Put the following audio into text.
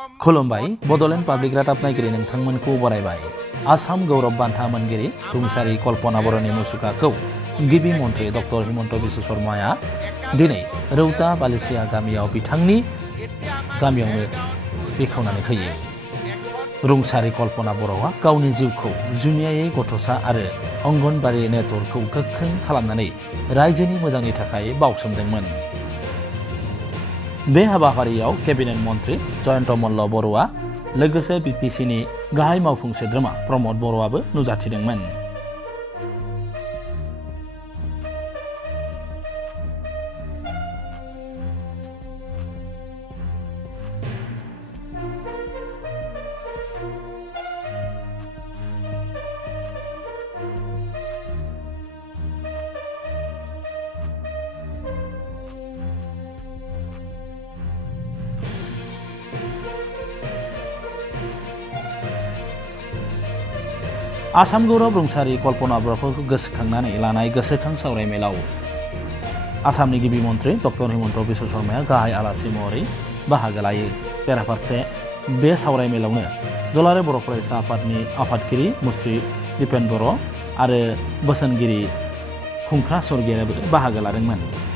खुलुमबाय बड'लेण्ड पाब्लिक रादाब नायगिरि नोंथांमोनखौ बरायबाय। आसाम गौरब बान्था मोनगिरि रुंसारि कल्पना बर'नि मुसुखाखौ गिबि मन्त्रि डक्टर हिमन्त बिश्व शर्माया दिनै रौता बालिसिया गामियाव बिथांनि गामियावनो बेखेवनानै होयो। रुंसारि कल्पना बर'आ गावनि जिउखौ जुनियायै गथ'सा आरो अंगनबाड़ी नेटवर्कखौ गोख्रों खालामनानै रायजोनि मोजांनि थाखाय बाउसोमदोंमोन। बे हाबाफारियाव केबिनेट मन्त्रि जयन्त मल्ल बर'आ लोगोसे बिपिसिनि गाहाय मावफुं सोद्रोमा प्रमद बर'आबो नुजाथिदोंमोन। आसाम गौरब रुंसारि कल्पना बर'खौ गोसोखांनानै लानाय गोसोखां सावरायमेलाव आसामनि गिबि मन्त्रि डक्टर हिमन्त बिश्व शर्माया गाहाय आलासि महरै बाहागो लायो। बेराफारसे बे सावरायमेलावनो दुलाराय बर' फरायसा आफादनि आफादगिरि मुस्रि दिपेन बर' आरो बोसोनगिरि खुंख्रा स्वर्गियारियाबो बाहागो लादोंमोन।